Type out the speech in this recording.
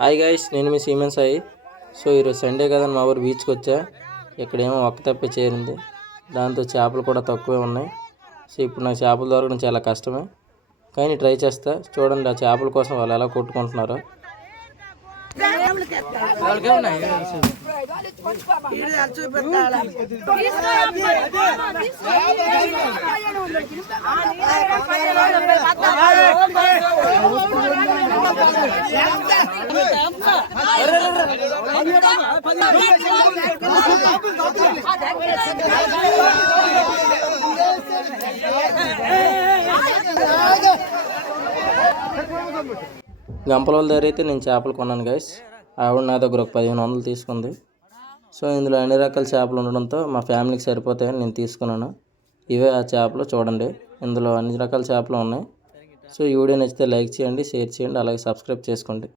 Hi guys, నేను మీ siemens Sai. So ఈరోజు Sunday కదా, మా ఊరు బీచ్కి వచ్చా. ఇక్కడేమో ఒక్క తప్పే చేరింది, దాంతో చేపలు కూడా తక్కువే ఉన్నాయి. సో ఇప్పుడు నాకు చేపలు దొరకడం చాలా కష్టమే, కానీ ట్రై చేస్తా. చూడండి ఆ చేపల కోసం వాళ్ళు ఎలా కొట్టుకుంటున్నారో. గంపల దగ్గర అయితే నేను చేపలు కొన్నాను గైస్. ఆవిడ నా దగ్గర ఒక 1500 తీసుకుంది. సో ఇందులో అన్ని రకాల చేపలు ఉండడంతో మా ఫ్యామిలీకి సరిపోతాయని నేను తీసుకున్నాను. ఇవే ఆ చేపలు, చూడండి ఇందులో అన్ని రకాల చేపలు ఉన్నాయి. సో ఈ వీడియో నచ్చితే లైక్ చేయండి, షేర్ చేయండి, అలాగే సబ్స్క్రైబ్ చేసుకోండి.